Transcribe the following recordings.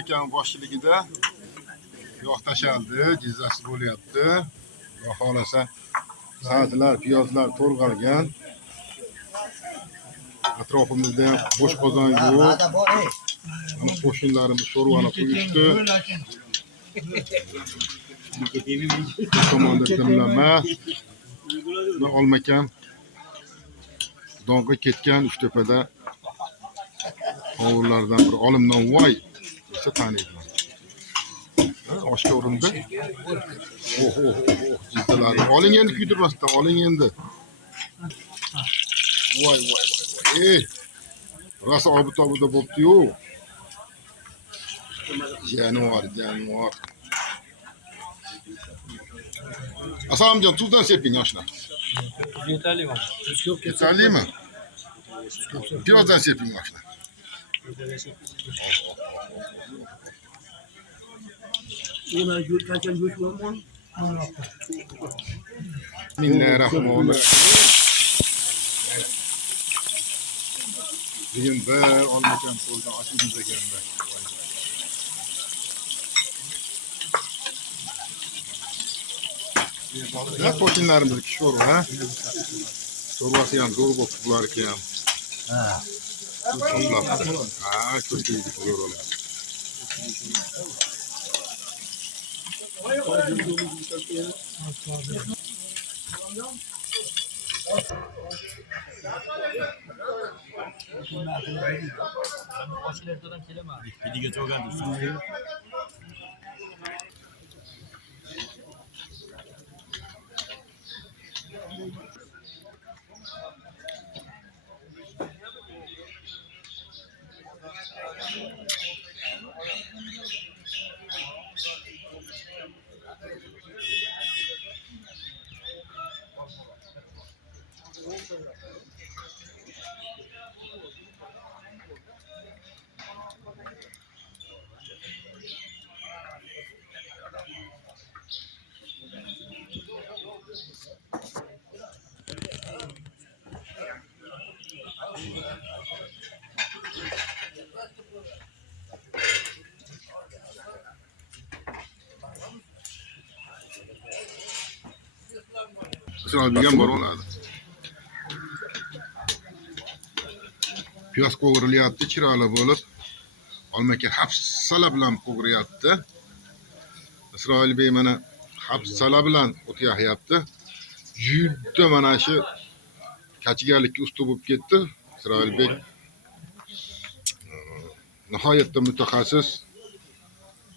Ekan boshchiligida yog' tashaldi, jizzasi bo'lyapti. Xudo xolasa sabzilar, piyozlar to'rg'algan. Atrofimizda ham bo'sh qozon yo'q. Mana qo'shnilarimiz sho'rvani qo'yishdi. Bu tomonda dimlama. Buni olmakam dong'i ketgan Uchtepada ovullardan bir olimdan voy desa taniydilar. Oshga urindi. Jizzalarni oling endi, kuydirmasdan oling endi. Voy. Rosa obitobuda bo'pti-yu. Januar. Asalomjon, tuzdan seping oshna. Yetarlimi? Yetarlimi? Piyozdan seping oshna. Bismillahirrahmanirrahim. Bugün bir olmagan qo'ldan ochimiz ekanda. Ya qo'shnilarimizniki sho'rva. Sho'rvasi ham zo'r bo'lib bularniki ham. Ko'chaydi sho'rvalar. Sıralbigen baronlardı. Piyoz qo'g'irilyapti, chiroyli bo'lib. Olmaka hafsala bilan qo'g'iryapti. Isroilbek mana hafsala bilan o't yaqyapti. Juda mana shu kachigarlikka usta bo'lib ketdi. Isroilbek nihoyatda mutaxassis.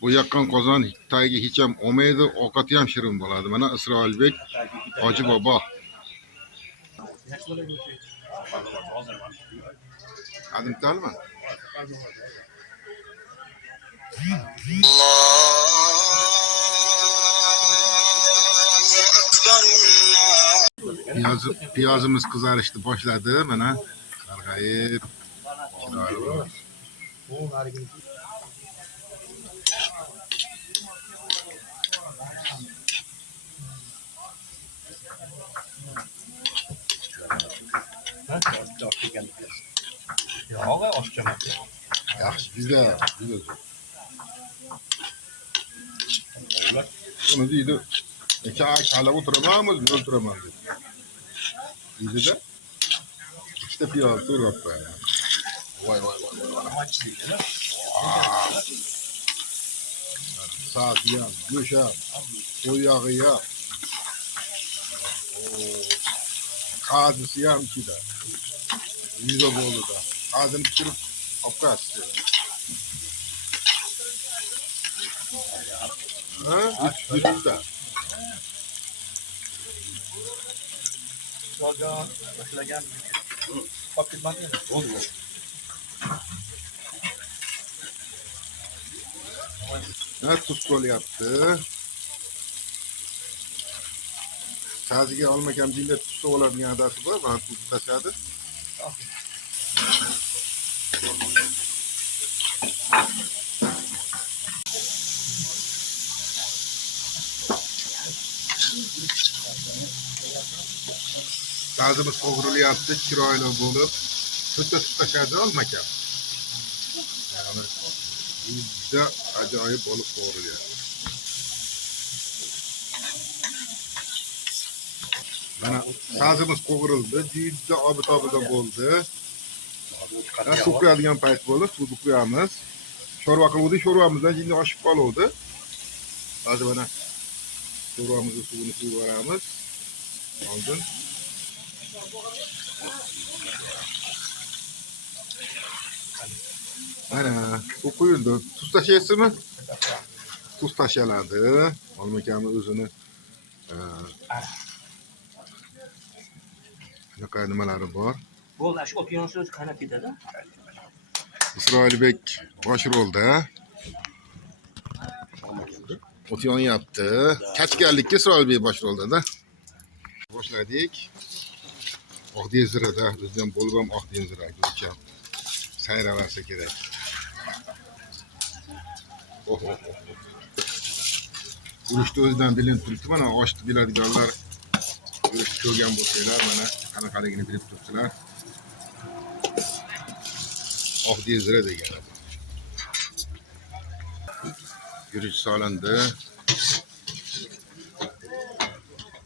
Bu yaqqan qozon tagiga hech ham olmaydi, ovqati ham shirin bo'ladi. Mana Isroilbek Hoji bobo. Adimtalmi? Piyozimiz qizarishni boshladi. Mana sarg'ayib chiroyli bo'ldi. Yog'i oshchama. Yaxshi, juda. Buni deydi, chalab o'tiramanmiz, o'tiraman dedi. Deydi-da, ikkita piyoz to'g'rab Voy. Sabzi ham, go'sht ham, qo'y yog'i ham. Qazisi ham ichida. Yuza bo'ldi-da. Qazini pishirib olib qo'yasiz. Bitta. So'gan, boshlagan. Qolib ketmadimi? Bo'ldi. Tuz qo'lyapti. Saziga olmakam jilla tuz oladigan adasi bor, mana tuz tashladi. Sazimiz qo'g'irilyapti, chiroyli bo'lib. To'tta tashladi olmakam. Yani juda ajoyib bo'lib qovurilgan. Mana sazimiz qovurildi, juda obi-tobida bo'ldi. Suv quyadigan payt bo'ldi, suvni quyamiz. Sho'rva qiluvdik, sho'rvamizdan jinni oshib qoluvdi. Hozir mana sho'rvamizni suvini quyib yuboramiz. Oldin mana suv quyildi. Tuz tashlaysizmi? Tuz tashlandi. Olmakamni o'zini shunaqa nimalari bor. Bo'ldi, shu o't yonsa o'zi qaynab ketadi. Isroilbek bosh rolda. O't yonyapti. Kachganlikka Isroilbek bosh rolda-da. Boshladik. Oq denzirada bizdan bo'lib ham oq denzira go'cha sayraversa kerak. Guruchni o'zidan bilinib turibdi. Mana oshni biladiganlar guruchni ko'rgan bo'lsanglar, mana qanaqaligini bilib turibdilar. Oq denzira degan. Guruch solindi.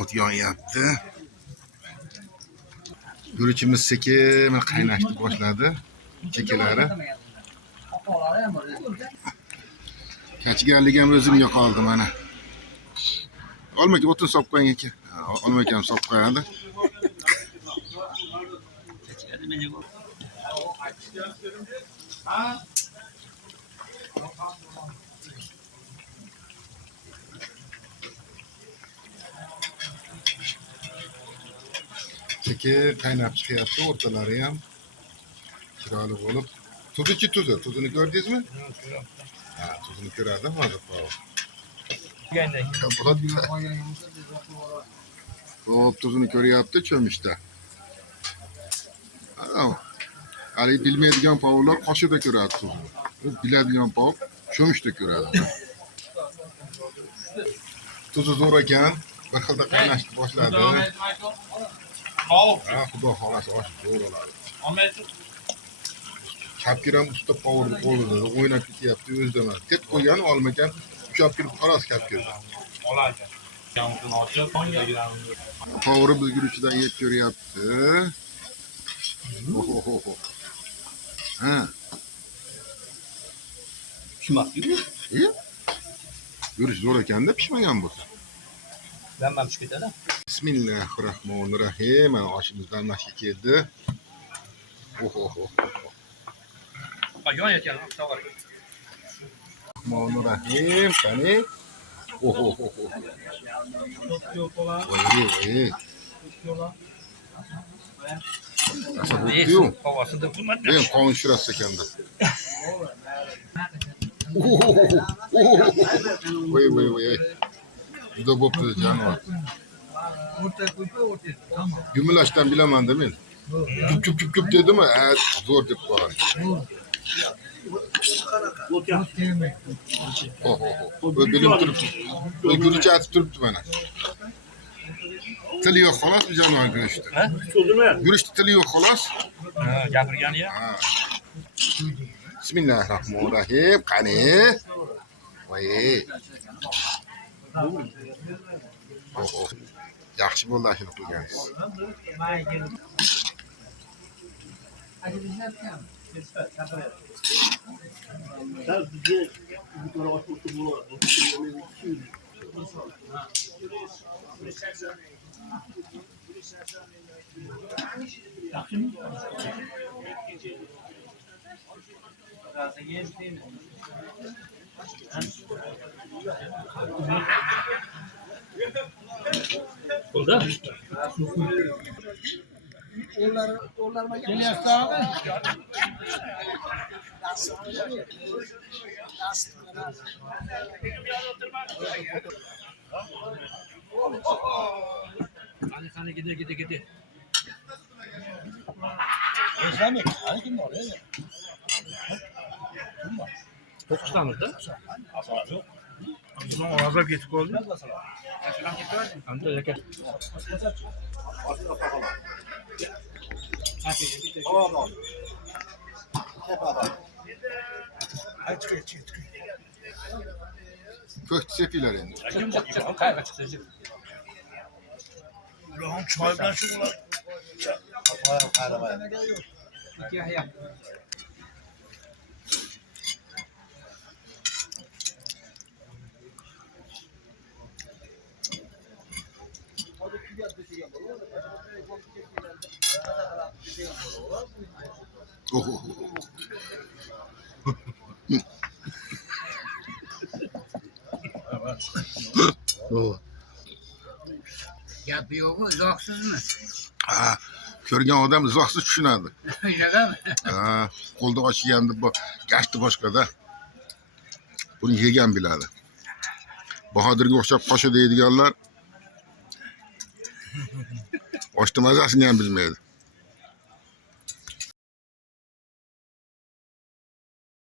O't yonyapti. Guruchimiz sekin qaynashni boshladi. Chekilari. Kachganlik ham o'zimga qoldi mana. Olmaka o'tin solib qo'ying aka. Olmaka ham solib qo'yadi. Sekin qaynab chiqyapti, o'rtalari ham chiroyli bo'lib. Tuzini ko'rdingizmi? Ha, tuzini ko'radi hozir. Hop, tuzini ko'ryapti cho'mishda. Hali bilmaydigan povlar qoshida ko'radi tuzni. Biladigan pov cho'mishda ko'radi. Tuzi zo'r ekan, bir xilda qaynashni boshladi. Xudo xolasi oshib zo'r oladi. Kapkir ham usta povurni qo'lida o'ynab ketyapti o'zidan. Tep qo'ygan olmagan, uchab kirib xolos kapkirdi. Oladi. Yong'in ochib, Povuri biz guruchidan yeb ko'ryapti. Ha. pishmoqda-ku. Guruch zo'r ekanda pishmagan bo'lsa. Lamam pishib ketadi. Bismillahirrohmanirrohim. Mana oshimizdan nashki keldi. Yonayotgan tovar. Bismillahirrohmanirrohim. Qani? Havasida bo'lmadi. Men qovun shirasi ekanda. Voy. Juda bo'pti jonivor. Gumilashdan bilaman-da men. Jup dedimi? Zo'r deb qo'yadi. Bilim turibdi. Guruch atib turibdi mana. Tili yo'q xolos bu jonivor guruchda. Guruchda tili yo'q xolos. Gapirgani ya. Bismillahirrohmanirrohim. Qani? Voy. Yaxshi bo'ldi shuni qilganingiz. Bo'ldi. Qani gidi. Islamiy, qani kim bor edi? To'qqiztamizda. Yo'q. Bizning ovozlar ketib qoldi. Hamda aka. Chiqay. Köfte sepiler endi. Ulan çay bilan shu ular. Oh, oh, oh. Oh. Gapi yo'qmi, uzoqsizmi? Ha, ko'rgan odam izohsiz tushunadi. Shunaqami? Ha, qo'lda ochganda bu gashti boshqada. Buni yegan biladi. Bahodirga o'xshab qosha deydiganlar oshni mazasini ham bilmaydi.